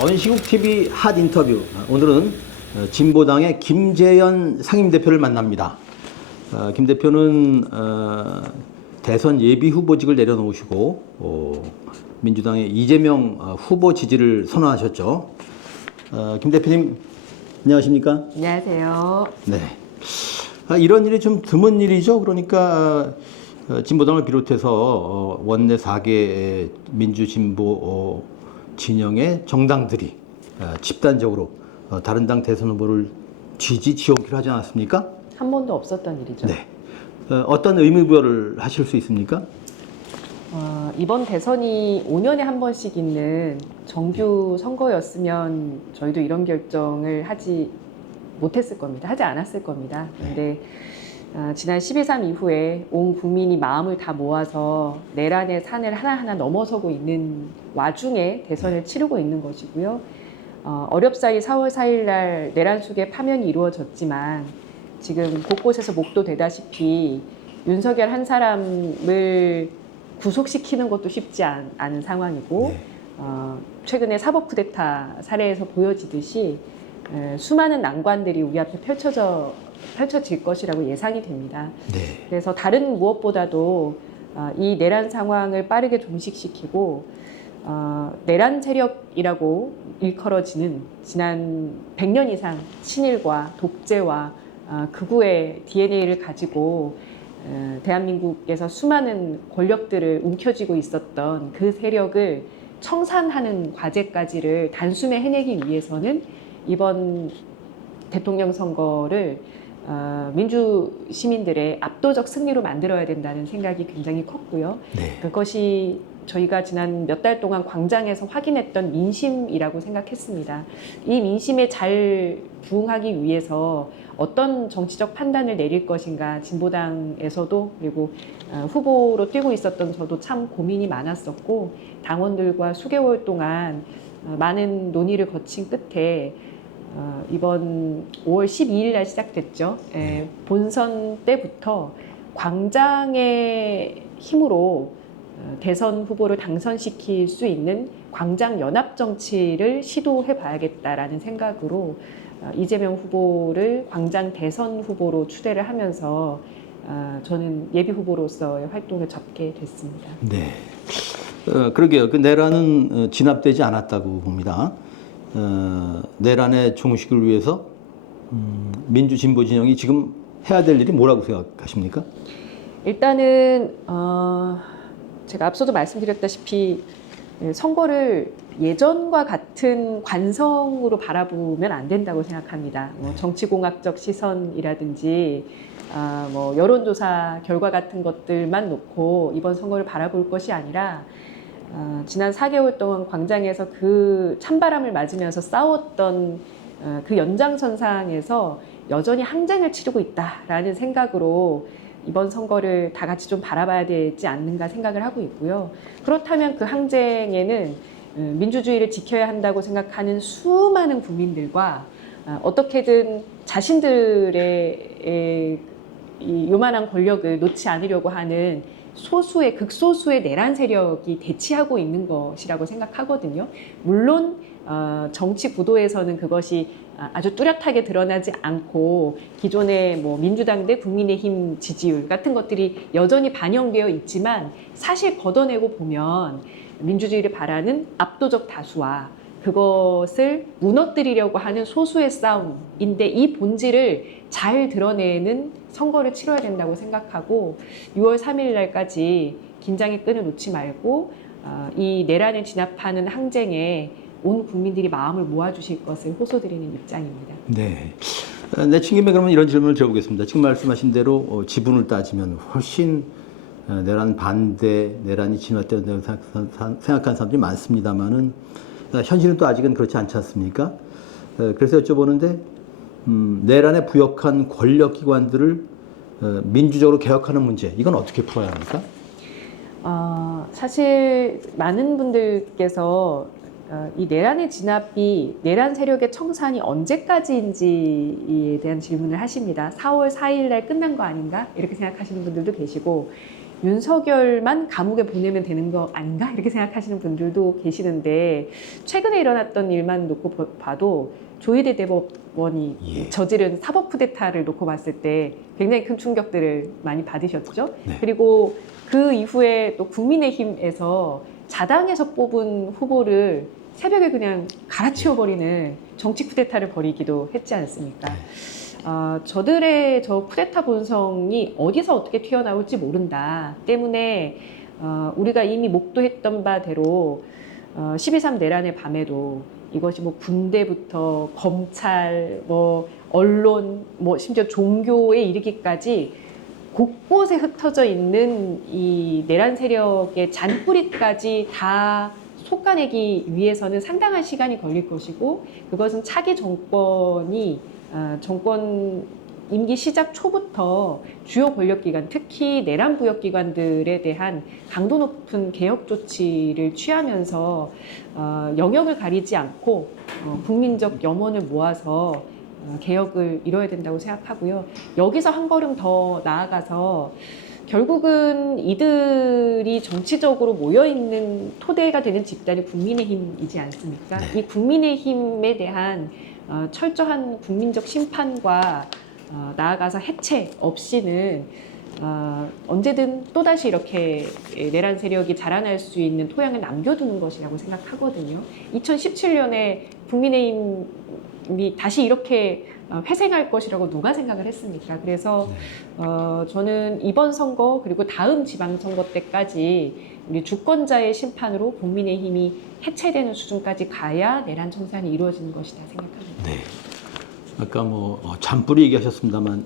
언시국 TV 핫 인터뷰. 오늘은 진보당의 김재현 상임대표를 만납니다. 김 대표는 대선 예비 후보직을 내려놓으시고 민주당의 이재명 후보 지지를 선언하셨죠. 김 대표님 안녕하십니까? 안녕하세요. 네. 이런 일이 좀 드문 일이죠. 그러니까 진보당을 비롯해서 원내 4개 민주진보 진영의 정당들이 집단적으로 다른 당 대선 후보를 지원키로 하지 않았습니까? 한 번도 없었던 일이죠. 네. 어떤 의무부여를 하실 수 있습니까? 이번 대선이 5년에 한 번씩 있는 정규 선거였으면 저희도 이런 결정을 하지 못했을 겁니다. 하지 않았을 겁니다. 근데 지난 12.3 이후에 온 국민이 마음을 다 모아서 내란의 산을 하나하나 넘어서고 있는 와중에 대선을 치르고 있는 것이고요. 어렵사리 4월 4일 날 내란 속의 파면이 이루어졌지만 지금 곳곳에서 목도되다시피 윤석열 한 사람을 구속시키는 것도 쉽지 않은 상황이고 최근에 사법 쿠데타 사례에서 보여지듯이 수많은 난관들이 우리 앞에 펼쳐질 것이라고 예상이 됩니다. 네. 그래서 다른 무엇보다도 이 내란 상황을 빠르게 종식시키고 내란 세력이라고 일컬어지는 지난 100년 이상 친일과 독재와 극우의 DNA를 가지고 대한민국에서 수많은 권력들을 움켜쥐고 있었던 그 세력을 청산하는 과제까지를 단숨에 해내기 위해서는 이번 대통령 선거를 민주 시민들의 압도적 승리로 만들어야 된다는 생각이 굉장히 컸고요. 네. 그것이 저희가 지난 몇 달 동안 광장에서 확인했던 민심이라고 생각했습니다. 이 민심에 잘 부응하기 위해서 어떤 정치적 판단을 내릴 것인가 진보당에서도 그리고 후보로 뛰고 있었던 저도 참 고민이 많았었고 당원들과 수개월 동안 많은 논의를 거친 끝에 이번 5월 12일 날 시작됐죠. 본선 때부터 광장의 힘으로 대선 후보를 당선시킬 수 있는 광장 연합 정치를 시도해 봐야겠다라는 생각으로 이재명 후보를 광장 대선 후보로 추대를 하면서 저는 예비 후보로서의 활동을 접게 됐습니다. 네. 그러게요. 그 내란은 진압되지 않았다고 봅니다. 내란의 종식을 위해서 민주 진보 진영이 지금 해야 될 일이 뭐라고 생각하십니까? 일단은 제가 앞서도 말씀드렸다시피 선거를 예전과 같은 관성으로 바라보면 안 된다고 생각합니다. 정치공학적 시선이라든지 여론조사 결과 같은 것들만 놓고 이번 선거를 바라볼 것이 아니라 지난 4개월 동안 광장에서 그 찬바람을 맞으면서 싸웠던 그 연장선상에서 여전히 항쟁을 치르고 있다라는 생각으로 이번 선거를 다 같이 좀 바라봐야 되지 않는가 생각을 하고 있고요. 그렇다면 그 항쟁에는 민주주의를 지켜야 한다고 생각하는 수많은 국민들과 어떻게든 자신들의 이 요만한 권력을 놓지 않으려고 하는 극소수의 내란 세력이 대치하고 있는 것이라고 생각하거든요. 물론 정치 구도에서는 그것이 아주 뚜렷하게 드러나지 않고 기존의 민주당 대 국민의힘 지지율 같은 것들이 여전히 반영되어 있지만 사실 걷어내고 보면 민주주의를 바라는 압도적 다수와 그것을 무너뜨리려고 하는 소수의 싸움인데 이 본질을 잘 드러내는 선거를 치러야 된다고 생각하고 6월 3일 날까지 긴장의 끈을 놓지 말고 이 내란을 진압하는 항쟁에 온 국민들이 마음을 모아주실 것을 호소드리는 입장입니다. 네. 내친 김에 그러면 이런 질문을 드려보겠습니다. 지금 말씀하신 대로 지분을 따지면 훨씬 내란 반대, 내란이 진화된다고 생각하는 사람들이 많습니다만은 현실은 또 아직은 그렇지 않지 않습니까? 그래서 여쭤보는데 내란에 부역한 권력기관들을 민주적으로 개혁하는 문제, 이건 어떻게 풀어야 합니까? 사실 많은 분들께서 이 내란의 진압이 내란 세력의 청산이 언제까지인지에 대한 질문을 하십니다. 4월 4일 날 끝난 거 아닌가? 이렇게 생각하시는 분들도 계시고 윤석열만 감옥에 보내면 되는 거 아닌가 이렇게 생각하시는 분들도 계시는데 최근에 일어났던 일만 놓고 봐도 조희대 대법원이 예. 저지른 사법 쿠데타를 놓고 봤을 때 굉장히 큰 충격들을 많이 받으셨죠. 네. 그리고 그 이후에 또 국민의힘에서 자당에서 뽑은 후보를 새벽에 그냥 갈아치워버리는 정치 쿠데타를 벌이기도 했지 않습니까? 저들의 저 쿠데타 본성이 어디서 어떻게 튀어나올지 모른다 때문에 우리가 이미 목도했던 바대로 12.3 내란의 밤에도 이것이 뭐 군대부터 검찰, 뭐 언론, 뭐 심지어 종교에 이르기까지 곳곳에 흩어져 있는 이 내란 세력의 잔뿌리까지 다 솎아내기 위해서는 상당한 시간이 걸릴 것이고 그것은 차기 정권이 정권 임기 시작 초부터 주요 권력기관, 특히 내란 부역기관들에 대한 강도 높은 개혁 조치를 취하면서 영역을 가리지 않고 국민적 염원을 모아서 개혁을 이뤄야 된다고 생각하고요. 여기서 한 걸음 더 나아가서 결국은 이들이 정치적으로 모여있는 토대가 되는 집단이 국민의힘이지 않습니까? 네. 이 국민의힘에 대한 철저한 국민적 심판과 나아가서 해체 없이는 언제든 또다시 이렇게 내란 세력이 자라날 수 있는 토양을 남겨두는 것이라고 생각하거든요. 2017년에 국민의힘이 다시 이렇게 회생할 것이라고 누가 생각을 했습니까? 그래서 저는 이번 선거 그리고 다음 지방선거 때까지 우리 주권자의 심판으로 국민의힘이 해체되는 수준까지 가야 내란 청산이 이루어지는 것이다 생각합니다. 네. 아까 뭐 잔뿌리 얘기하셨습니다만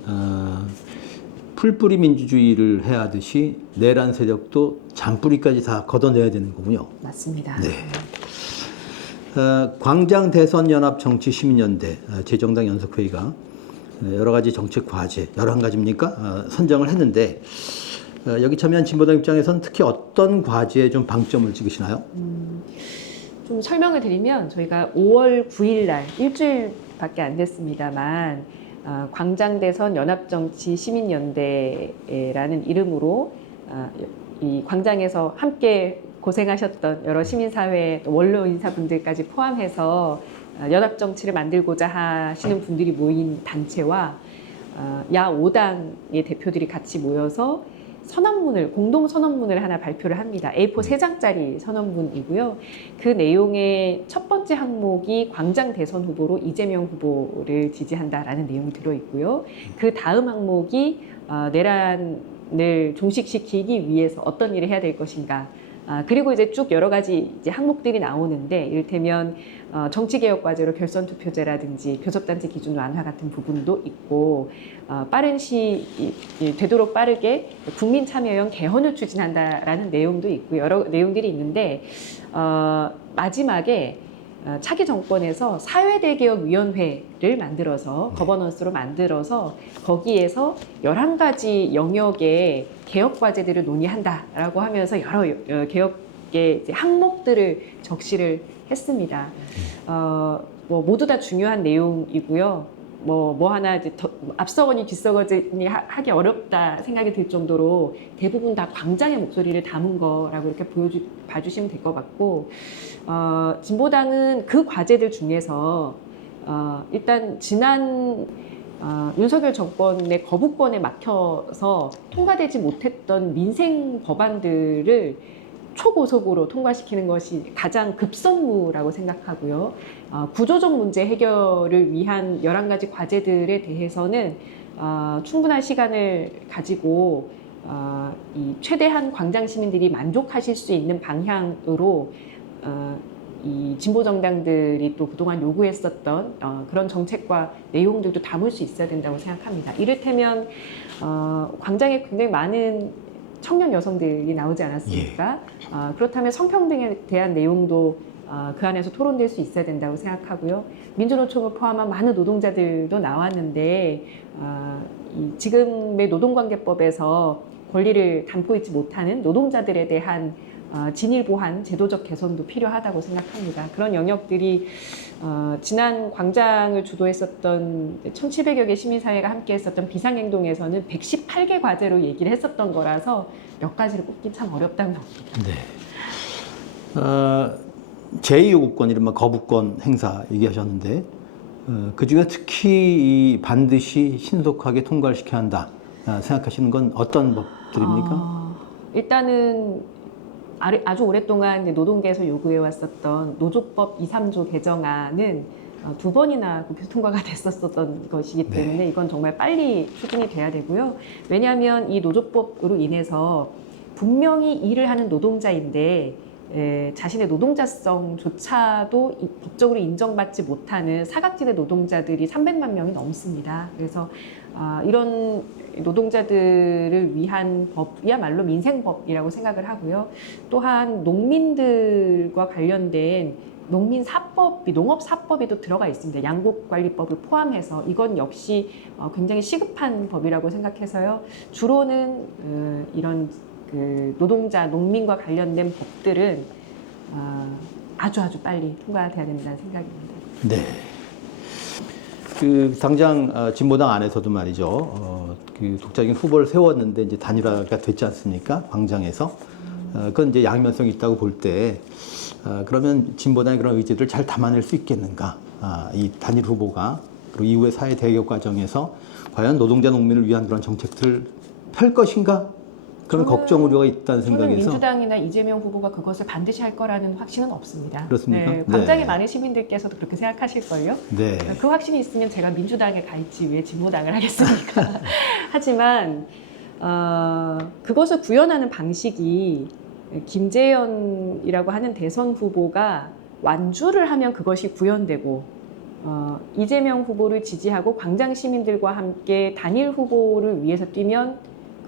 풀뿌리 민주주의를 해야 하듯이 내란 세력도 잔뿌리까지 다 걷어내야 되는 거군요. 맞습니다. 네. 광장 대선 연합 정치 시민연대 재정당 연석회의가 여러 가지 정책 과제, 11가지입니까? 선정을 했는데 여기 참여한 진보당 입장에서는 특히 어떤 과제에 좀 방점을 찍으시나요? 좀 설명을 드리면 저희가 5월 9일 날 일주일밖에 안 됐습니다만 광장대선 연합정치 시민연대라는 이름으로 이 광장에서 함께 고생하셨던 여러 시민사회 원로 인사분들까지 포함해서 연합정치를 만들고자 하시는 분들이 모인 단체와 야 5당의 대표들이 같이 모여서 선언문을, 공동 선언문을 하나 발표를 합니다. A4 3장짜리 선언문이고요. 그 내용의 첫 번째 항목이 광장 대선 후보로 이재명 후보를 지지한다라는 내용이 들어있고요. 그 다음 항목이 내란을 종식시키기 위해서 어떤 일을 해야 될 것인가. 그리고 이제 쭉 여러 가지 이제 항목들이 나오는데 이를테면 정치개혁 과제로 결선투표제라든지 교섭단체 기준 완화 같은 부분도 있고 빠른 되도록 빠르게 국민 참여형 개헌을 추진한다라는 내용도 있고 여러 내용들이 있는데 마지막에 차기 정권에서 사회대개혁위원회를 만들어서 거버넌스로 만들어서 거기에서 11가지 영역의 개혁 과제들을 논의한다라고 하면서 여러 개혁의 이제 항목들을 적시를 했습니다. 뭐 모두 다 중요한 내용이고요. 뭐 하나 이제 앞서거니 뒤서거니 하기 어렵다 생각이 들 정도로 대부분 다 광장의 목소리를 담은 거라고 이렇게 봐주시면 될 것 같고, 진보당은 그 과제들 중에서 일단 지난 윤석열 정권의 거부권에 막혀서 통과되지 못했던 민생 법안들을 초고속으로 통과시키는 것이 가장 급선무라고 생각하고요. 구조적 문제 해결을 위한 11가지 과제들에 대해서는 충분한 시간을 가지고 이 최대한 광장 시민들이 만족하실 수 있는 방향으로 이 진보 정당들이 또 그동안 요구했었던 그런 정책과 내용들도 담을 수 있어야 된다고 생각합니다. 이를테면 광장에 굉장히 많은 청년 여성들이 나오지 않았습니까? 예. 그렇다면 성평등에 대한 내용도 그 안에서 토론될 수 있어야 된다고 생각하고요. 민주노총을 포함한 많은 노동자들도 나왔는데 이 지금의 노동관계법에서 권리를 담고 있지 못하는 노동자들에 대한 진일 보완, 제도적 개선도 필요하다고 생각합니다. 그런 영역들이 지난 광장을 주도했었던 1,700여 개 시민사회가 함께 했었던 비상행동에서는 118개 과제로 얘기를 했었던 거라서 몇 가지를 꼽기 참 어렵다고 봅니다. 네. 제2요구권, 이른바 거부권 행사 얘기하셨는데, 그 중에 특히 이 반드시 신속하게 통과를 시켜야 한다 생각하시는 건 어떤 법들입니까? 일단은 아주 오랫동안 이제 노동계에서 요구해 왔었던 노조법 2, 3조 개정안은 2번이나 국회에서 통과가 됐었던 것이기 때문에 이건 정말 빨리 추진이 돼야 되고요. 왜냐하면 이 노조법으로 인해서 분명히 일을 하는 노동자인데 자신의 노동자성조차도 법적으로 인정받지 못하는 사각지대 노동자들이 300만 명이 넘습니다. 그래서 이런 노동자들을 위한 법이야말로 민생법이라고 생각을 하고요. 또한 농민들과 관련된 농업사법에도 들어가 있습니다. 양곡관리법을 포함해서 이건 역시 굉장히 시급한 법이라고 생각해서요. 주로는 이런 그 노동자, 농민과 관련된 법들은 아주 빨리 통과돼야 된다는 생각입니다. 네. 그 당장 진보당 안에서도 말이죠. 그 독자적인 후보를 세웠는데 이제 단일화가 됐지 않습니까? 광장에서. 그건 이제 양면성이 있다고 볼 때, 그러면 진보당의 그런 의지를 잘 담아낼 수 있겠는가? 이 단일 후보가 그리고 이후의 사회 대결 과정에서 과연 노동자 농민을 위한 그런 정책들을 펼 것인가? 그런 걱정 우려가 있다는 저는 생각에서. 민주당이나 이재명 후보가 그것을 반드시 할 거라는 확신은 없습니다. 그렇습니까? 네, 광장의 네. 많은 시민들께서도 그렇게 생각하실걸요. 네. 그 확신이 있으면 제가 민주당에 가 있지 왜 진보당을 하겠습니까? 하지만 그것을 구현하는 방식이 김재현이라고 하는 대선 후보가 완주를 하면 그것이 구현되고 이재명 후보를 지지하고 광장 시민들과 함께 단일 후보를 위해서 뛰면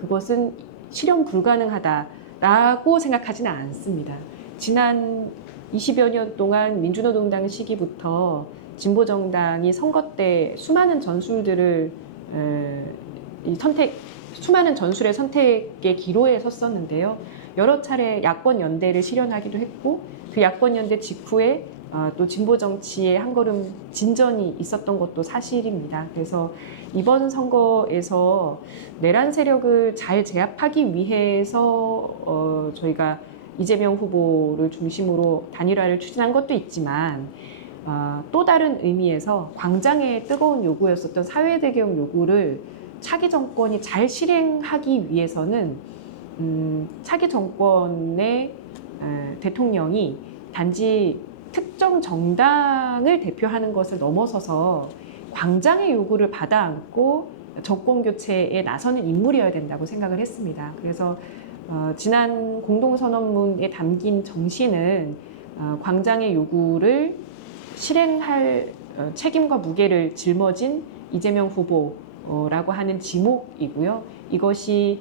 그것은 실현 불가능하다라고 생각하지는 않습니다. 지난 20여 년 동안 민주노동당 시기부터 진보정당이 선거 때 수많은 전술들을 수많은 전술의 선택의 기로에 섰었는데요. 여러 차례 야권 연대를 실현하기도 했고 그 야권 연대 직후에 또 진보 정치에 한 걸음 진전이 있었던 것도 사실입니다. 그래서 이번 선거에서 내란 세력을 잘 제압하기 위해서 저희가 이재명 후보를 중심으로 단일화를 추진한 것도 있지만 또 다른 의미에서 광장의 뜨거운 요구였었던 사회대결 요구를 차기 정권이 잘 실행하기 위해서는 차기 정권의 대통령이 단지 특정 정당을 대표하는 것을 넘어서서 광장의 요구를 받아 안고 정권 교체에 나서는 인물이어야 된다고 생각을 했습니다. 그래서 지난 공동선언문에 담긴 정신은 광장의 요구를 실행할 책임과 무게를 짊어진 이재명 후보라고 하는 지목이고요. 이것이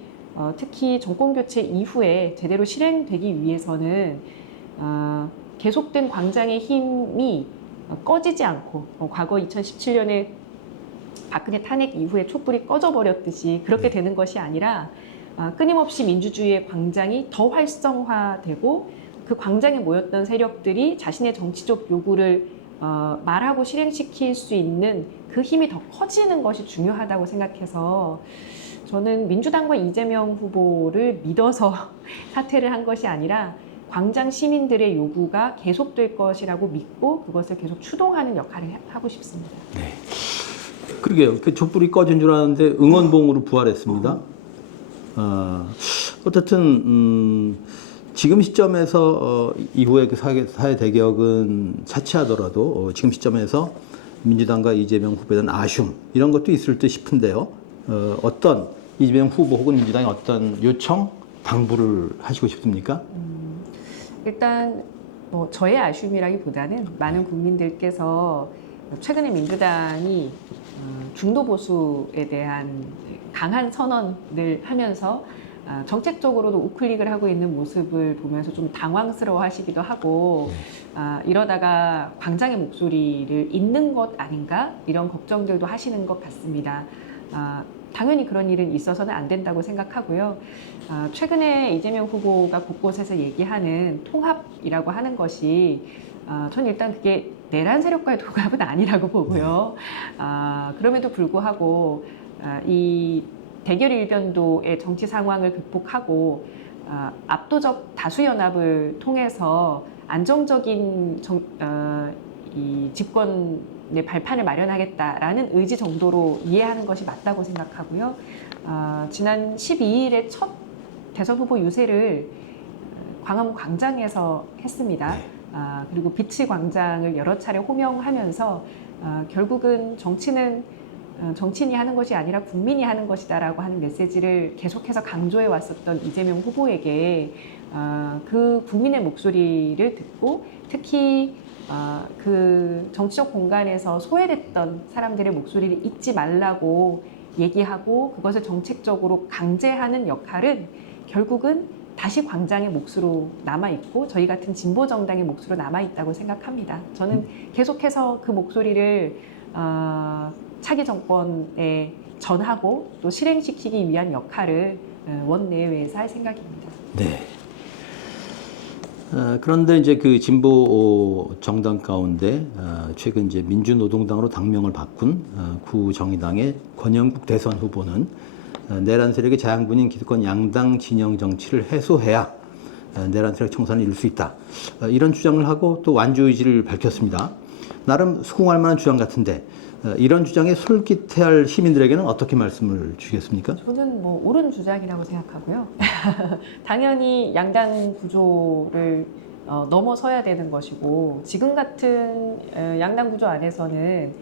특히 정권 교체 이후에 제대로 실행되기 위해서는 계속된 광장의 힘이 꺼지지 않고 과거 2017년에 박근혜 탄핵 이후에 촛불이 꺼져버렸듯이 그렇게 되는 것이 아니라 끊임없이 민주주의의 광장이 더 활성화되고 그 광장에 모였던 세력들이 자신의 정치적 요구를 말하고 실행시킬 수 있는 그 힘이 더 커지는 것이 중요하다고 생각해서 저는 민주당과 이재명 후보를 믿어서 사퇴를 한 것이 아니라 광장 시민들의 요구가 계속될 것이라고 믿고 그것을 계속 추동하는 역할을 하고 싶습니다. 네. 그러게요. 그 촛불이 꺼진 줄 알았는데 응원봉으로 부활했습니다. 어쨌든 지금 시점에서 이후에 그 사회 대격은 차치하더라도 지금 시점에서 민주당과 이재명 후보에 대한 아쉬움 이런 것도 있을 듯 싶은데요. 어떤 이재명 후보 혹은 민주당의 어떤 요청, 당부를 하시고 싶습니까? 일단 저의 아쉬움이라기보다는 많은 국민들께서 최근에 민주당이 중도 보수에 대한 강한 선언을 하면서 정책적으로도 우클릭을 하고 있는 모습을 보면서 좀 당황스러워 하시기도 하고 이러다가 광장의 목소리를 잇는 것 아닌가 이런 걱정들도 하시는 것 같습니다. 당연히 그런 일은 있어서는 안 된다고 생각하고요. 최근에 이재명 후보가 곳곳에서 얘기하는 통합이라고 하는 것이 전 일단 그게 내란 세력과의 통합은 아니라고 보고요. 그럼에도 불구하고 이 대결 일변도의 정치 상황을 극복하고 압도적 다수 연합을 통해서 안정적인 이 집권의 발판을 마련하겠다라는 의지 정도로 이해하는 것이 맞다고 생각하고요. 지난 12일에 첫 대선 후보 유세를 광화문 광장에서 했습니다. 그리고 비치 광장을 여러 차례 호명하면서 결국은 정치는 정치인이 하는 것이 아니라 국민이 하는 것이다라고 하는 메시지를 계속해서 강조해 왔었던 이재명 후보에게 그 국민의 목소리를 듣고 특히 그 정치적 공간에서 소외됐던 사람들의 목소리를 잊지 말라고 얘기하고 그것을 정책적으로 강제하는 역할은 결국은 다시 광장의 몫으로 남아있고 저희 같은 진보 정당의 몫으로 남아있다고 생각합니다. 저는 계속해서 그 목소리를 차기 정권에 전하고 또 실행시키기 위한 역할을 원내외에서 할 생각입니다. 네. 그런데 이제 그 진보 정당 가운데 최근 이제 민주노동당으로 당명을 바꾼 구정의당의 권영국 대선 후보는 내란 세력의 자양분인 기득권 양당 진영 정치를 해소해야 내란 세력 청산을 이룰 수 있다. 이런 주장을 하고 또 완주 의지를 밝혔습니다. 나름 수긍할 만한 주장 같은데 이런 주장에 솔깃해할 시민들에게는 어떻게 말씀을 주시겠습니까? 저는 뭐 옳은 주장이라고 생각하고요. 당연히 양당 구조를 넘어서야 되는 것이고 지금 같은 양당 구조 안에서는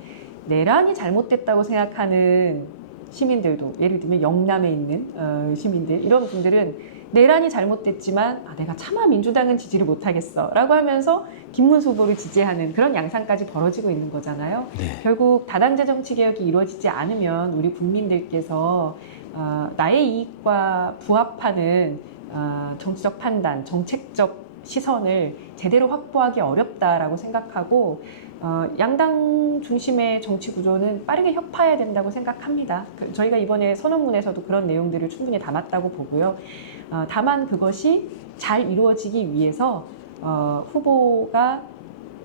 내란이 잘못됐다고 생각하는 시민들도 예를 들면 영남에 있는 시민들 이런 분들은 내란이 잘못됐지만 내가 차마 민주당은 지지를 못하겠어 라고 하면서 김문수 후보를 지지하는 그런 양상까지 벌어지고 있는 거잖아요. 네. 결국 다당제 정치개혁이 이루어지지 않으면 우리 국민들께서 나의 이익과 부합하는 정치적 판단, 정책적 시선을 제대로 확보하기 어렵다라고 생각하고 양당 중심의 정치 구조는 빠르게 혁파해야 된다고 생각합니다. 저희가 이번에 선언문에서도 그런 내용들을 충분히 담았다고 보고요. 다만 그것이 잘 이루어지기 위해서 후보가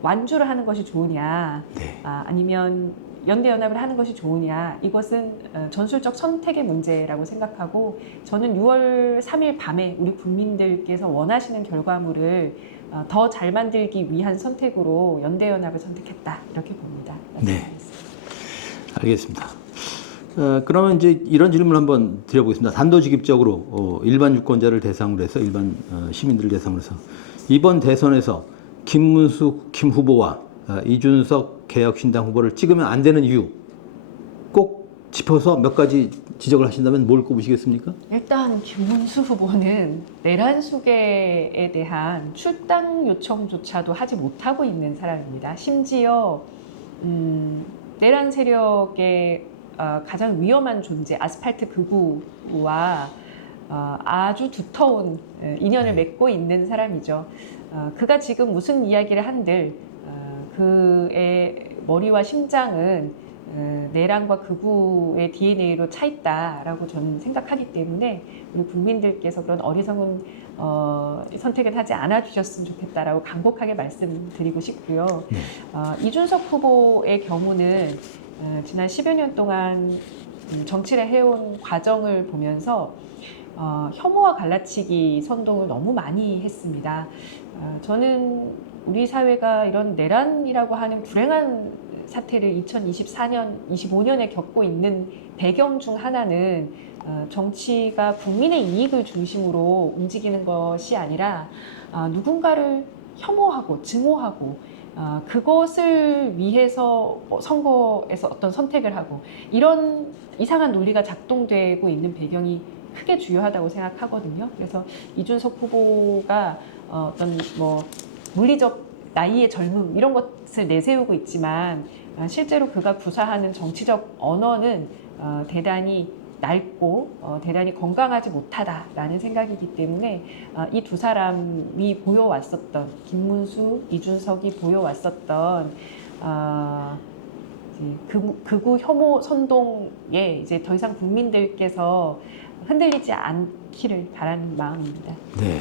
완주를 하는 것이 좋으냐, 네. 아니면 연대연합을 하는 것이 좋으냐, 이것은 전술적 선택의 문제라고 생각하고 저는 6월 3일 밤에 우리 국민들께서 원하시는 결과물을 더 잘 만들기 위한 선택으로 연대연합을 선택했다 이렇게 봅니다. 네, 알겠습니다. 그러면 이제 이런 질문을 한번 드려보겠습니다. 단도직입적으로 일반 유권자를 대상으로 해서 일반 시민들을 대상으로 해서 이번 대선에서 김문수 김 후보와 이준석 개혁신당 후보를 찍으면 안 되는 이유 꼭 짚어서 몇 가지 지적을 하신다면 뭘 꼽으시겠습니까? 일단 김문수 후보는 내란 수계에 대한 출당 요청조차도 하지 못하고 있는 사람입니다. 심지어 내란 세력의 가장 위험한 존재 아스팔트 극우와 아주 두터운 인연을 맺고 있는 사람이죠. 그가 지금 무슨 이야기를 한들 그의 머리와 심장은 내란과 극우의 DNA로 차 있다라고 저는 생각하기 때문에 우리 국민들께서 그런 어리석은 선택을 하지 않아 주셨으면 좋겠다라고 간곡하게 말씀드리고 싶고요. 이준석 후보의 경우는 지난 10여 년 동안 정치를 해온 과정을 보면서 혐오와 갈라치기 선동을 너무 많이 했습니다. 저는 우리 사회가 이런 내란이라고 하는 불행한 사태를 2024년, 25년에 겪고 있는 배경 중 하나는 정치가 국민의 이익을 중심으로 움직이는 것이 아니라 누군가를 혐오하고 증오하고 그것을 위해서 선거에서 어떤 선택을 하고 이런 이상한 논리가 작동되고 있는 배경이 크게 주요하다고 생각하거든요. 그래서 이준석 후보가 어떤 뭐 물리적 나이의 젊음 이런 것을 내세우고 있지만 실제로 그가 구사하는 정치적 언어는 대단히 낡고 대단히 건강하지 못하다라는 생각이기 때문에 이 두 사람이 보여왔었던 김문수, 이준석이 보여왔었던 이제 극우 혐오 선동에 이제 더 이상 국민들께서 흔들리지 않기를 바라는 마음입니다. 네.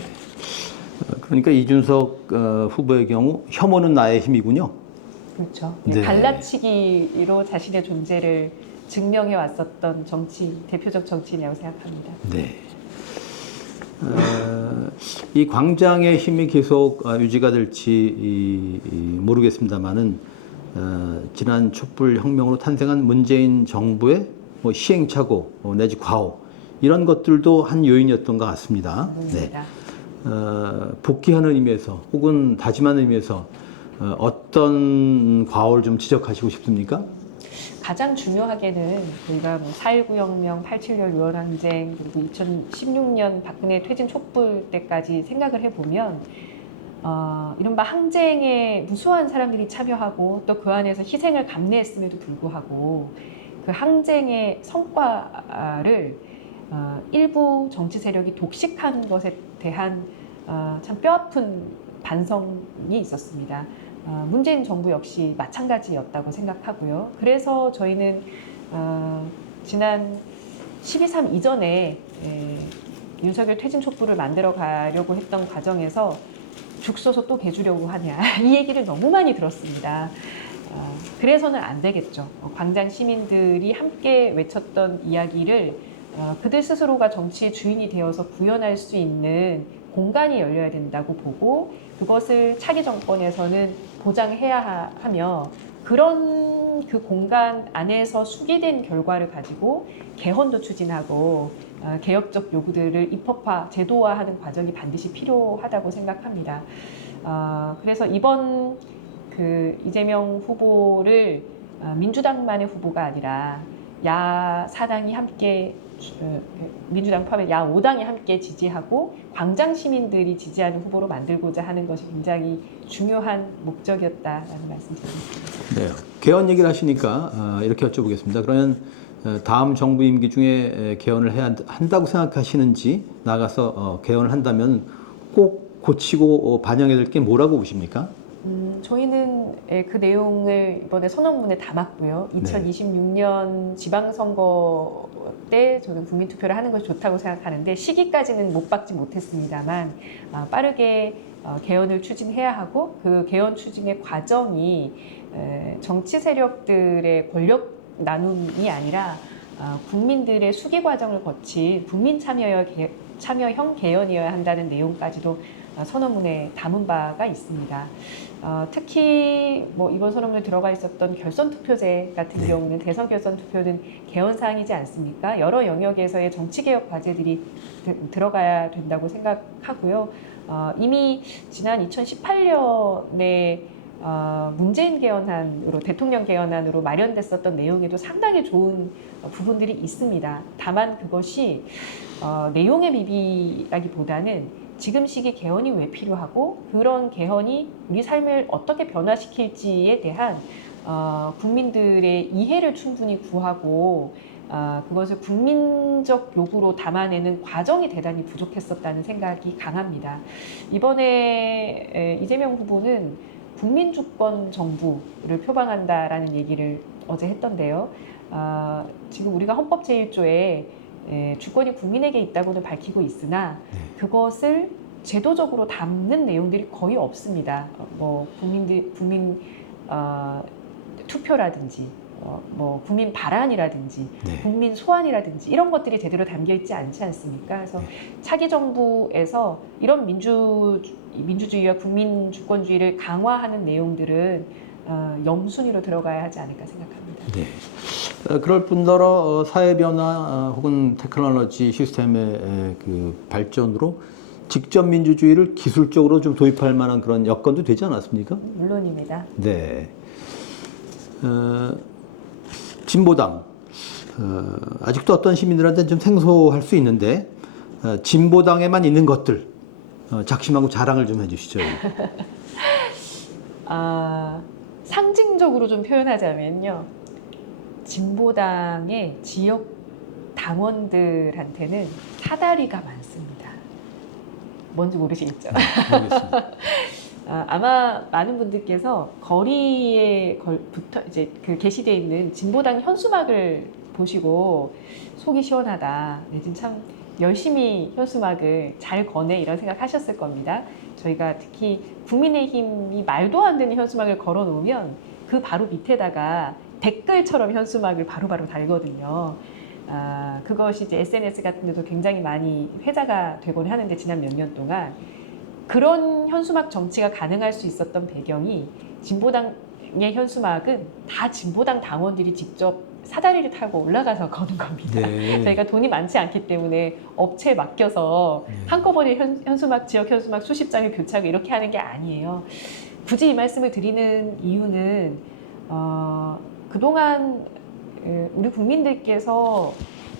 그러니까 이준석 후보의 경우 혐오는 나의 힘이군요. 그렇죠. 네. 갈라치기로 자신의 존재를 증명해 왔었던 대표적 정치인이라고 생각합니다. 네. 이 광장의 힘이 계속 유지가 될지 모르겠습니다만은 지난 촛불 혁명으로 탄생한 문재인 정부의 뭐 시행착오 내지 과오 이런 것들도 한 요인이었던 것 같습니다. 네. 복귀하는 의미에서 혹은 다짐하는 의미에서 어떤 과오를 좀 지적하시고 싶습니까? 가장 중요하게는 저희가 뭐 4.19 혁명, 87년 유언항쟁, 그리고 2016년 박근혜 퇴진 촛불 때까지 생각을 해보면 이른바 항쟁에 무수한 사람들이 참여하고 또 그 안에서 희생을 감내했음에도 불구하고 그 항쟁의 성과를 일부 정치 세력이 독식한 것에 대한 참 뼈아픈 반성이 있었습니다. 문재인 정부 역시 마찬가지였다고 생각하고요. 그래서 저희는 지난 12.3 이전에 윤석열 퇴진 촛불을 만들어 가려고 했던 과정에서 죽 써서 또 개주려고 하냐 이 얘기를 너무 많이 들었습니다. 그래서는 안 되겠죠. 광장 시민들이 함께 외쳤던 이야기를 그들 스스로가 정치의 주인이 되어서 구현할 수 있는 공간이 열려야 된다고 보고 그것을 차기 정권에서는 보장해야 하며 그런 그 공간 안에서 숙의된 결과를 가지고 개헌도 추진하고 개혁적 요구들을 입법화, 제도화하는 과정이 반드시 필요하다고 생각합니다. 그래서 이번 그 이재명 후보를 민주당만의 후보가 아니라 야 4당이 함께 민주당 포함해 야 5당이 함께 지지하고 광장 시민들이 지지하는 후보로 만들고자 하는 것이 굉장히 중요한 목적이었다라는 말씀드리겠습니다. 네, 개헌 얘기를 하시니까 이렇게 여쭤보겠습니다. 그러면 다음 정부 임기 중에 개헌을 해야 한다고 생각하시는지 나가서 개헌을 한다면 꼭 고치고 반영해야 될 게 뭐라고 보십니까? 저희는 그 내용을 이번에 선언문에 담았고요. 2026년 지방선거 때 저는 국민투표를 하는 것이 좋다고 생각하는데 시기까지는 못 박지 못했습니다만 빠르게 개헌을 추진해야 하고 그 개헌 추진의 과정이 정치 세력들의 권력 나눔이 아니라 국민들의 수기 과정을 거친 국민 참여형 개헌이어야 한다는 내용까지도 선언문에 담은 바가 있습니다. 특히 뭐 이번 선언문에 들어가 있었던 결선 투표제 같은 경우는 대선 결선 투표는 개헌 사항이지 않습니까? 여러 영역에서의 정치 개혁 과제들이 들어가야 된다고 생각하고요. 이미 지난 2018년에 문재인 개헌안으로 대통령 개헌안으로 마련됐었던 내용에도 상당히 좋은 부분들이 있습니다. 다만 그것이 내용의 미비라기보다는 지금 시기 개헌이 왜 필요하고 그런 개헌이 우리 삶을 어떻게 변화시킬지에 대한 국민들의 이해를 충분히 구하고 그것을 국민적 요구로 담아내는 과정이 대단히 부족했었다는 생각이 강합니다. 이번에 이재명 후보는 국민주권 정부를 표방한다라는 얘기를 어제 했던데요. 지금 우리가 헌법 제1조에 주권이 국민에게 있다고는 밝히고 있으나 그것을 제도적으로 담는 내용들이 거의 없습니다. 뭐 국민 투표라든지 뭐 국민 발안이라든지 국민 소환이라든지 이런 것들이 제대로 담겨 있지 않지 않습니까? 그래서 차기 정부에서 이런 민주주의와 국민 주권주의를 강화하는 내용들은 영순위로 들어가야 하지 않을까 생각합니다. 네. 그럴 뿐더러 사회 변화 혹은 테크놀로지 시스템의 그 발전으로 직접 민주주의를 기술적으로 좀 도입할 만한 그런 여건도 되지 않았습니까? 물론입니다. 네. 진보당 아직도 어떤 시민들한테는 좀 생소할 수 있는데 진보당에만 있는 것들 작심하고 자랑을 좀 해주시죠. 상징적으로 좀 표현하자면요, 진보당의 지역 당원들한테는 사다리가 많습니다. 뭔지 모르시겠죠? 모르겠습니다. 아마 많은 분들께서 거리에 붙어 이제 그 게시되어 있는 진보당 현수막을 보시고 속이 시원하다. 내진 참 열심히 현수막을 잘 거네 이런 생각하셨을 겁니다. 저희가 특히 국민의힘이 말도 안 되는 현수막을 걸어 놓으면 그 바로 밑에다가 댓글처럼 현수막을 바로바로 달거든요. 그것이 이제 SNS 같은 데도 굉장히 많이 회자가 되곤 하는데 지난 몇 년 동안 그런 현수막 정치가 가능할 수 있었던 배경이 진보당의 현수막은 다 진보당 당원들이 직접 사다리를 타고 올라가서 거는 겁니다. 네. 저희가 돈이 많지 않기 때문에 업체에 맡겨서 한꺼번에 현수막, 지역 현수막 수십 장을 교체하고 이렇게 하는 게 아니에요. 굳이 이 말씀을 드리는 이유는 그동안 우리 국민들께서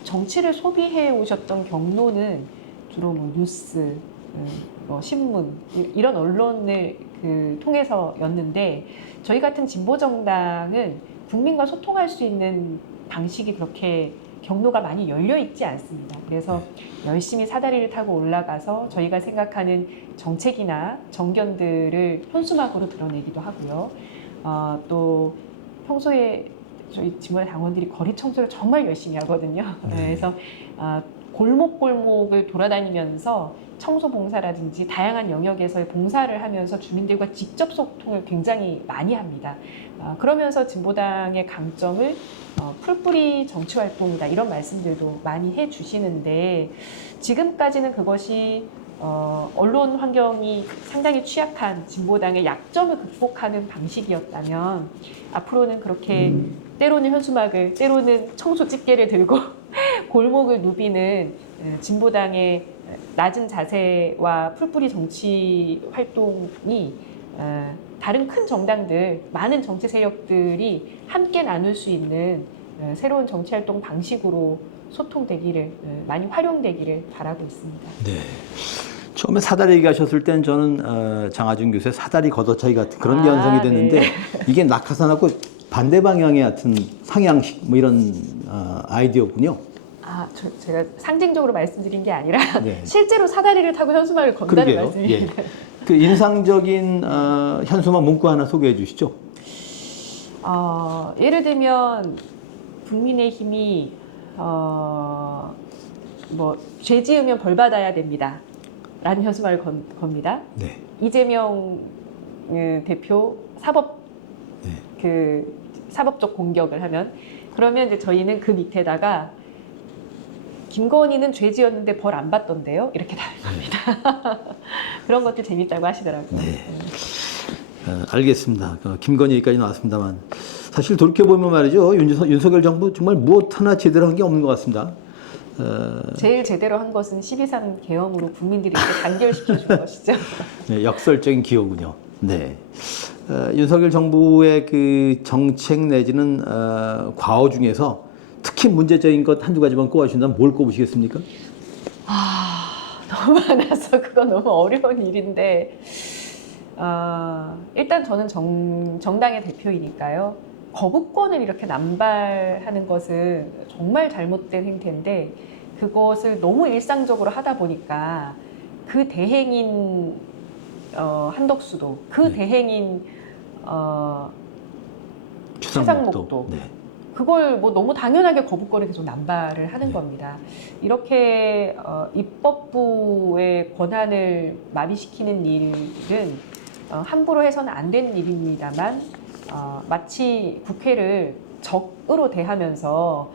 정치를 소비해 오셨던 경로는 주로 뭐 뉴스, 뭐 신문 이런 언론을 통해서였는데 저희 같은 진보 정당은 국민과 소통할 수 있는 방식이 그렇게 경로가 많이 열려 있지 않습니다. 그래서 열심히 사다리를 타고 올라가서 저희가 생각하는 정책이나 정견들을 현수막으로 드러내기도 하고요. 또 평소에 저희 진보의 당원들이 거리 청소를 정말 열심히 하거든요. 그래서 골목골목을 돌아다니면서 청소 봉사라든지 다양한 영역에서의 봉사를 하면서 주민들과 직접 소통을 굉장히 많이 합니다. 그러면서 진보당의 강점을 풀뿌리 정치활동이다 이런 말씀들도 많이 해주시는데 지금까지는 그것이 언론 환경이 상당히 취약한 진보당의 약점을 극복하는 방식이었다면 앞으로는 그렇게 때로는 현수막을 때로는 청소 집게를 들고 골목을 누비는 진보당의 낮은 자세와 풀뿌리 정치 활동이 다른 큰 정당들, 많은 정치 세력들이 함께 나눌 수 있는 새로운 정치 활동 방식으로 소통되기를, 많이 활용되기를 바라고 있습니다. 네. 처음에 사다리 얘기하셨을 때는 저는 장하준 교수의 사다리 걷어차기 같은 그런 연상이 됐는데 네. 이게 낙하산하고 반대 방향의 같은 상향식 뭐 이런 아이디어군요. 제가 상징적으로 말씀드린 게 아니라 네. 실제로 사다리를 타고 현수막을 건다는 그러게요. 말씀입니다. 예. 그 인상적인 현수막 문구 하나 소개해 주시죠. 예를 들면 국민의힘이 죄 지으면 벌 받아야 됩니다. 라는 현수막을 겁니다. 네. 이재명 대표 사법적 공격을 하면 그러면 이제 저희는 그 밑에다가 김건희는 죄 지었는데 벌 안 받던데요? 이렇게 다는 겁니다. 그런 것들 재밌다고 하시더라고요. 네. 알겠습니다. 김건희 얘기까지 나왔습니다만 사실 돌이켜보면 말이죠. 윤석열 정부 정말 무엇 하나 제대로 한 게 없는 것 같습니다. 제일 제대로 한 것은 12.3 계엄으로 국민들이 이렇게 단결시켜준 것이죠. 네, 역설적인 기여군요. 네. 윤석열 정부의 그 정책 내지는 과오 중에서 특히 문제적인 것 한두 가지만 꼽아주신다면 뭘 꼽으시겠습니까? 너무 많아서 그건 너무 어려운 일인데 일단 저는 정당의 대표이니까요. 거부권을 이렇게 남발하는 것은 정말 잘못된 행태인데 그것을 너무 일상적으로 하다 보니까 그 대행인 한덕수도 그 대행인 최상목도 네. 그걸 뭐 너무 당연하게 거부권을 계속 남발을 하는 겁니다. 이렇게 입법부의 권한을 마비시키는 일은 함부로 해서는 안 되는 일입니다만 마치 국회를 적으로 대하면서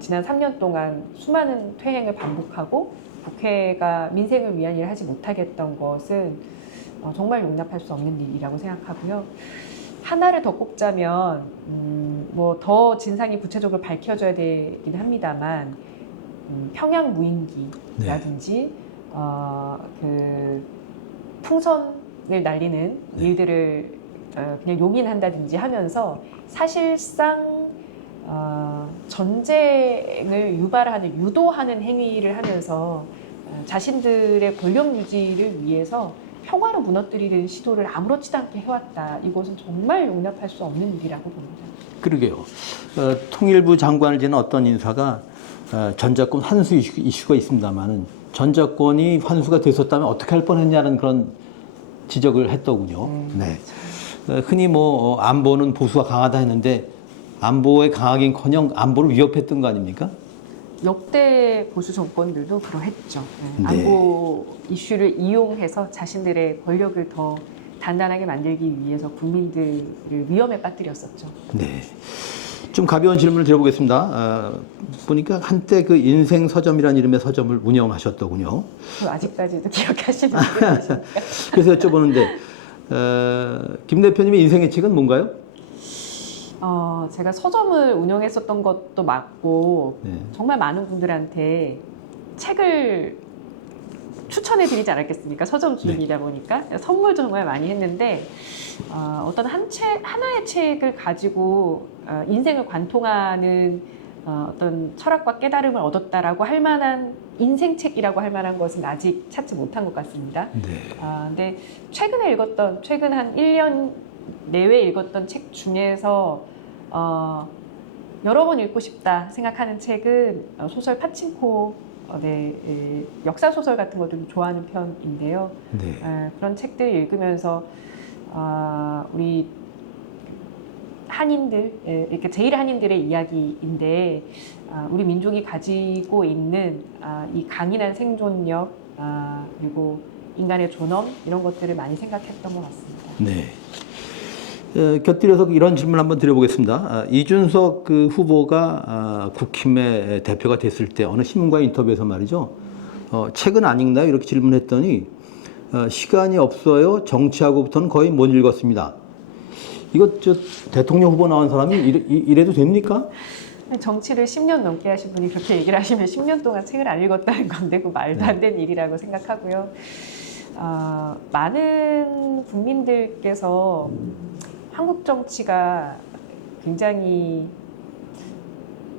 지난 3년 동안 수많은 퇴행을 반복하고 국회가 민생을 위한 일을 하지 못하게 했던 것은 정말 용납할 수 없는 일이라고 생각하고요. 하나를 더 꼽자면 뭐 더 진상이 구체적으로 밝혀져야 되긴 합니다만 평양 무인기라든지 그 풍선을 날리는 일들을 그냥 용인한다든지 하면서 사실상 전쟁을 유도하는 행위를 하면서 자신들의 권력 유지를 위해서 평화를 무너뜨리는 시도를 아무렇지도 않게 해왔다. 이것은 정말 용납할 수 없는 일이라고 봅니다. 그러게요. 통일부 장관을 지낸 어떤 인사가 전자권 환수 이슈가 있습니다만은 전자권이 환수가 됐었다면 어떻게 할 뻔했냐는 그런 지적을 했더군요. 네. 흔히 뭐 안보는 보수가 강하다 했는데 안보에 강하긴커녕 안보를 위협했던 거 아닙니까? 역대 보수 정권들도 그러했죠. 네. 안보 이슈를 이용해서 자신들의 권력을 더 단단하게 만들기 위해서 국민들을 위험에 빠뜨렸었죠. 네. 좀 가벼운 질문을 드려보겠습니다. 보니까 한때 그 인생 서점이라는 이름의 서점을 운영하셨더군요. 아직까지도 기억하시는 분이 계십니까? 그래서 여쭤보는데 김 대표님의 인생의 책은 뭔가요? 제가 서점을 운영했었던 것도 맞고 네. 정말 많은 분들한테 책을 추천해드리지 않았겠습니까? 서점 주인이다 보니까 선물도 정말 많이 했는데 어떤 하나의 책을 가지고 인생을 관통하는 어떤 철학과 깨달음을 얻었다라고 할 만한 인생책이라고 할 만한 것은 아직 찾지 못한 것 같습니다. 네. 근데 최근 한 1년 내외 읽었던 책 중에서 여러 번 읽고 싶다 생각하는 책은 소설 파친코, 역사 소설 같은 것도 좀 좋아하는 편인데요. 네. 그런 책들 읽으면서 우리 한인들, 이렇게 제일 한인들의 이야기인데 우리 민족이 가지고 있는 이 강인한 생존력, 그리고 인간의 존엄 이런 것들을 많이 생각했던 것 같습니다. 네. 곁들여서 이런 질문 한번 드려보겠습니다. 이준석 그 후보가 국힘의 대표가 됐을 때 어느 신문과 인터뷰에서 말이죠. 책은 안 읽나요? 이렇게 질문했더니 시간이 없어요. 정치하고부터는 거의 못 읽었습니다. 이거 대통령 후보 나온 사람이 이래도 됩니까? 정치를 10년 넘게 하신 분이 그렇게 얘기를 하시면 10년 동안 책을 안 읽었다는 건데 그 말도 안 되는 일이라고 생각하고요. 많은 국민들께서 한국 정치가 굉장히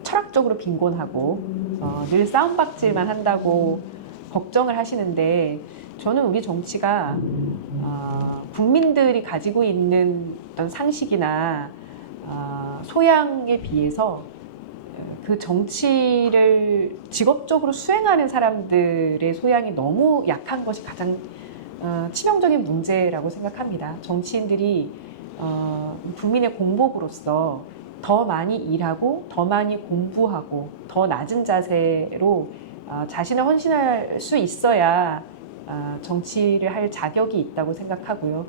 철학적으로 빈곤하고 늘 싸움박질만 한다고 걱정을 하시는데 저는 우리 정치가 국민들이 가지고 있는 어떤 상식이나 소양에 비해서 그 정치를 직업적으로 수행하는 사람들의 소양이 너무 약한 것이 가장 치명적인 문제라고 생각합니다. 정치인들이 국민의 공복으로서 더 많이 일하고 더 많이 공부하고 더 낮은 자세로 자신을 헌신할 수 있어야 정치를 할 자격이 있다고 생각하고요.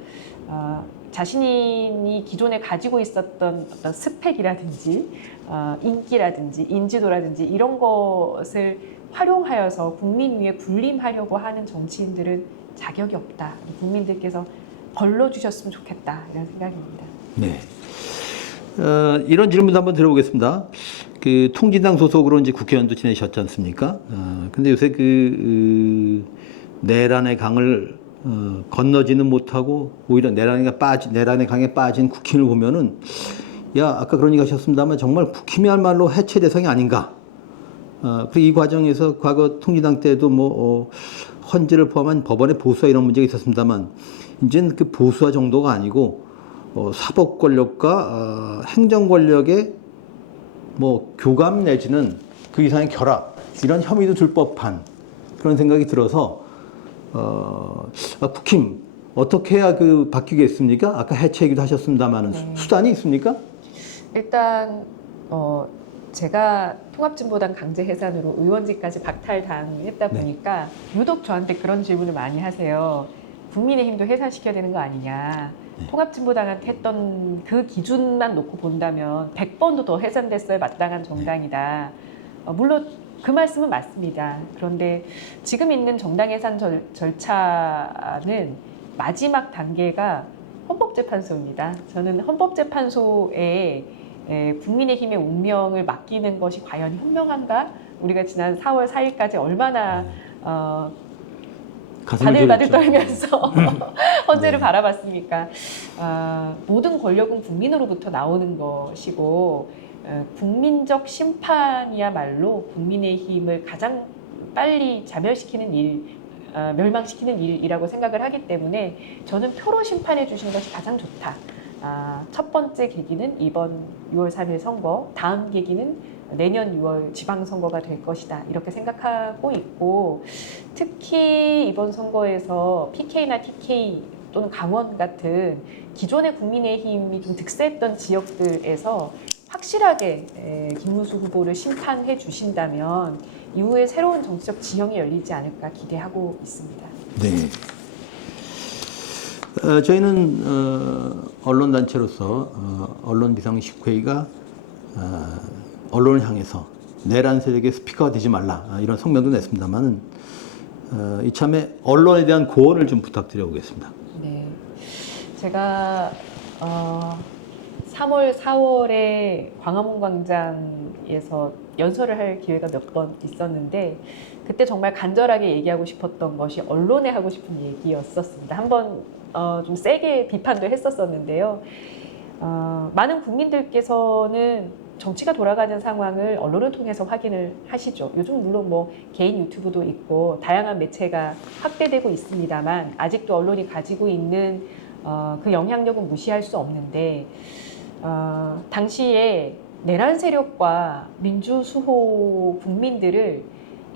자신이 기존에 가지고 있었던 어떤 스펙이라든지 인기라든지 인지도라든지 이런 것을 활용하여서 국민 위에 군림하려고 하는 정치인들은 자격이 없다. 국민들께서 걸러주셨으면 좋겠다. 이런 생각입니다. 네. 이런 질문도 한번 드려보겠습니다. 그 통진당 소속으로 이제 국회의원도 지내셨지 않습니까? 근데 요새 내란의 강을 건너지는 못하고 오히려 내란의 강에 빠진 국힘을 보면은 아까 그런 얘기 하셨습니다만 정말 국힘이야말로 해체 대상이 아닌가. 그리고 이 과정에서 과거 통진당 때도 헌재를 포함한 법원의 보수화 이런 문제가 있었습니다만 이제는 그 보수화 정도가 아니고 사법 권력과 행정 권력의 교감 내지는 그 이상의 결합 이런 혐의도 들 법한 그런 생각이 들어서 국힘 어떻게 해야 바뀌겠습니까? 아까 해체 얘기도 하셨습니다만 네. 수단이 있습니까? 일단 제가 통합진보당 강제 해산으로 의원직까지 박탈당했다 보니까 유독 저한테 그런 질문을 많이 하세요. 국민의힘도 해산시켜야 되는 거 아니냐. 통합진보당한테 했던 그 기준만 놓고 본다면 100번도 더 해산됐어야 마땅한 정당이다. 물론 그 말씀은 맞습니다. 그런데 지금 있는 정당 해산 절차는 마지막 단계가 헌법재판소입니다. 저는 헌법재판소에 국민의힘의 운명을 맡기는 것이 과연 현명한가? 우리가 지난 4월 4일까지 얼마나 바들바들 떨면서 헌재를 바라봤습니까? 모든 권력은 국민으로부터 나오는 것이고 국민적 심판이야말로 국민의힘을 가장 빨리 자멸시키는 멸망시키는 일이라고 생각을 하기 때문에 저는 표로 심판해 주신 것이 가장 좋다. 첫 번째 계기는 이번 6월 3일 선거, 다음 계기는 내년 6월 지방선거가 될 것이다. 이렇게 생각하고 있고 특히 이번 선거에서 PK나 TK 또는 강원 같은 기존의 국민의힘이 좀 득세했던 지역들에서 확실하게 김문수 후보를 심판해 주신다면 이후에 새로운 정치적 지형이 열리지 않을까 기대하고 있습니다. 네. 저희는 언론단체로서 언론비상식회의가 언론을 향해서 내란 세력의 스피커가 되지 말라 이런 성명도 냈습니다만은 이참에 언론에 대한 고언을 좀 부탁드려 보겠습니다. 네, 제가 3월, 4월에 광화문 광장에서 연설을 할 기회가 몇 번 있었는데 그때 정말 간절하게 얘기하고 싶었던 것이 언론에 하고 싶은 얘기였었습니다. 한번 좀 세게 비판도 했었었는데요. 많은 국민들께서는 정치가 돌아가는 상황을 언론을 통해서 확인을 하시죠. 요즘 물론 뭐 개인 유튜브도 있고 다양한 매체가 확대되고 있습니다만 아직도 언론이 가지고 있는 그 영향력은 무시할 수 없는데 당시에 내란 세력과 민주수호 국민들을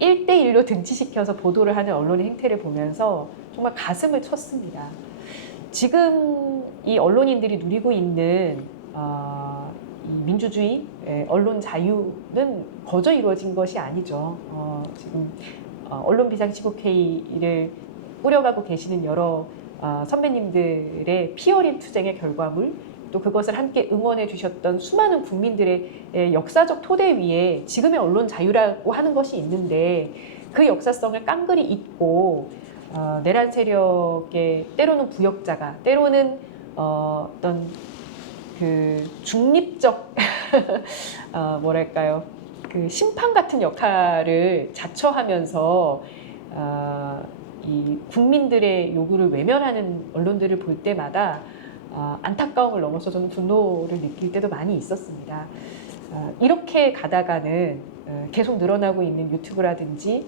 1대1로 등치시켜서 보도를 하는 언론의 행태를 보면서 정말 가슴을 쳤습니다. 지금 이 언론인들이 누리고 있는 이 민주주의, 언론 자유는 거저 이루어진 것이 아니죠. 지금 언론 비상시국회의를 꾸려가고 계시는 여러 선배님들의 피 어린 투쟁의 결과물, 또 그것을 함께 응원해 주셨던 수많은 국민들의 역사적 토대 위에 지금의 언론 자유라고 하는 것이 있는데 그 역사성을 깡그리 잊고 내란 세력의 때로는 부역자가, 때로는 어떤 그 중립적 뭐랄까요, 그 심판 같은 역할을 자처하면서 이 국민들의 요구를 외면하는 언론들을 볼 때마다 안타까움을 넘어서 저는 분노를 느낄 때도 많이 있었습니다. 이렇게 가다가는 계속 늘어나고 있는 유튜브라든지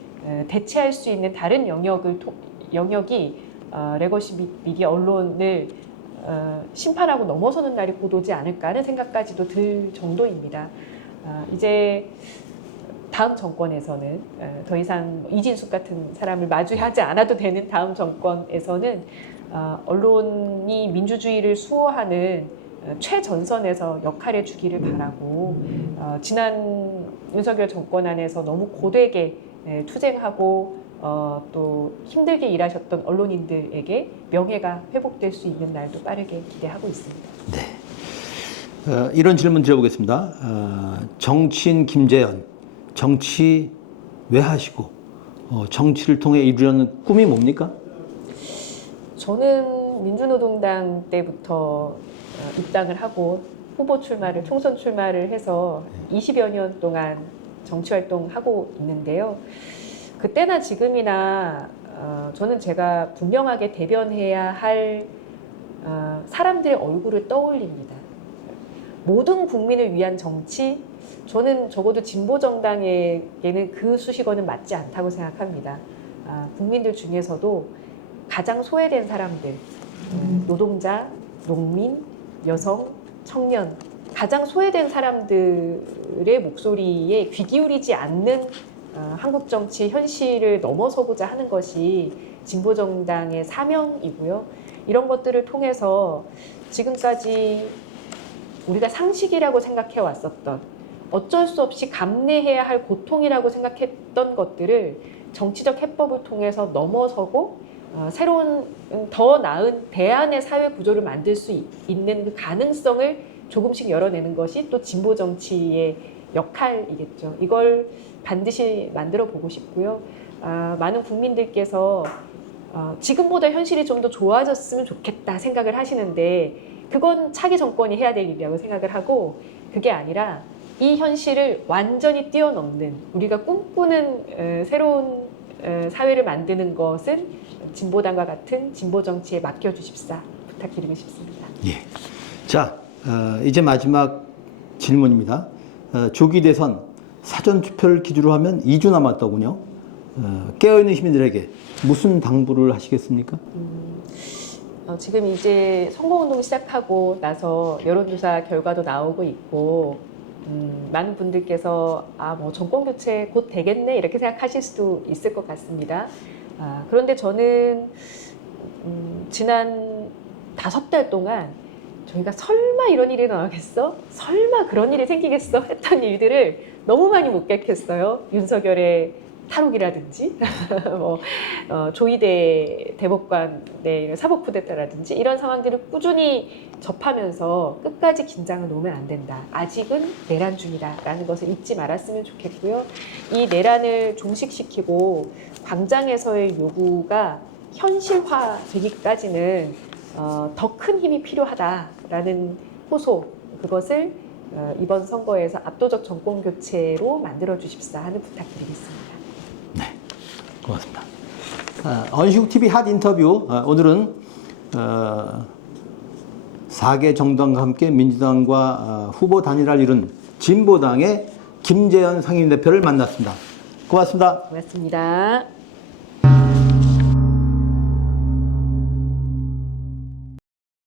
대체할 수 있는 다른 영역이 레거시 미디어 언론을 심판하고 넘어서는 날이 곧 오지 않을까 하는 생각까지도 들 정도입니다. 이제 다음 정권에서는 더 이상 이진숙 같은 사람을 마주하지 않아도 되는 다음 정권에서는 언론이 민주주의를 수호하는 최전선에서 역할해 주기를 바라고 지난 윤석열 정권 안에서 너무 고되게 투쟁하고 또 힘들게 일하셨던 언론인들에게 명예가 회복될 수 있는 날도 빠르게 기대하고 있습니다. 네. 이런 질문 드려보겠습니다. 정치인 김재현, 정치 왜 하시고 정치를 통해 이루려는 꿈이 뭡니까? 저는 민주노동당 때부터 입당을 하고 후보 출마를, 총선 출마를 해서 20여 년 동안 정치활동하고 있는데요. 그때나 지금이나 저는 제가 분명하게 대변해야 할 사람들의 얼굴을 떠올립니다. 모든 국민을 위한 정치, 저는 적어도 진보정당에게는 그 수식어는 맞지 않다고 생각합니다. 국민들 중에서도 가장 소외된 사람들, 노동자, 농민, 여성, 청년, 가장 소외된 사람들의 목소리에 귀 기울이지 않는 한국 정치 현실을 넘어서고자 하는 것이 진보정당의 사명이고요. 이런 것들을 통해서 지금까지 우리가 상식이라고 생각해 왔었던, 어쩔 수 없이 감내해야 할 고통이라고 생각했던 것들을 정치적 해법을 통해서 넘어서고 새로운 더 나은 대안의 사회 구조를 만들 수 있는 그 가능성을 조금씩 열어내는 것이 또 진보 정치의 역할이겠죠. 이걸 반드시 만들어 보고 싶고요. 많은 국민들께서 지금보다 현실이 좀 더 좋아졌으면 좋겠다 생각을 하시는데 그건 차기 정권이 해야 될 일이라고 생각을 하고, 그게 아니라 이 현실을 완전히 뛰어넘는, 우리가 꿈꾸는 새로운 사회를 만드는 것은 진보당과 같은 진보 정치에 맡겨주십사 부탁드리고 싶습니다. 예. 자, 이제 마지막 질문입니다. 조기 대선 사전 투표를 기준으로 하면 2주 남았더군요. 깨어있는 시민들에게 무슨 당부를 하시겠습니까? 지금 이제 선거운동 시작하고 나서 여론조사 결과도 나오고 있고, 많은 분들께서 뭐 정권 교체 곧 되겠네 이렇게 생각하실 수도 있을 것 같습니다. 그런데 저는 지난 5달 동안 저희가 설마 이런 일이 나오겠어? 설마 그런 일이 생기겠어? 했던 일들을 너무 많이 목격했어요. 윤석열의 탈옥이라든지 뭐, 조희대 대법관의 사법 쿠데타라든지 이런 상황들을 꾸준히 접하면서 끝까지 긴장을 놓으면 안 된다. 아직은 내란 중이다라는 것을 잊지 말았으면 좋겠고요. 이 내란을 종식시키고 광장에서의 요구가 현실화되기까지는 더 큰 힘이 필요하다라는 호소, 그것을 이번 선거에서 압도적 정권 교체로 만들어 주십사 하는 부탁드리겠습니다. 네, 고맙습니다. 언시국 TV 핫 인터뷰. 오늘은 4개 정당과 함께 민주당과 후보 단일화를 이룬 진보당의 김재현 상임대표를 만났습니다. 고맙습니다. 고맙습니다.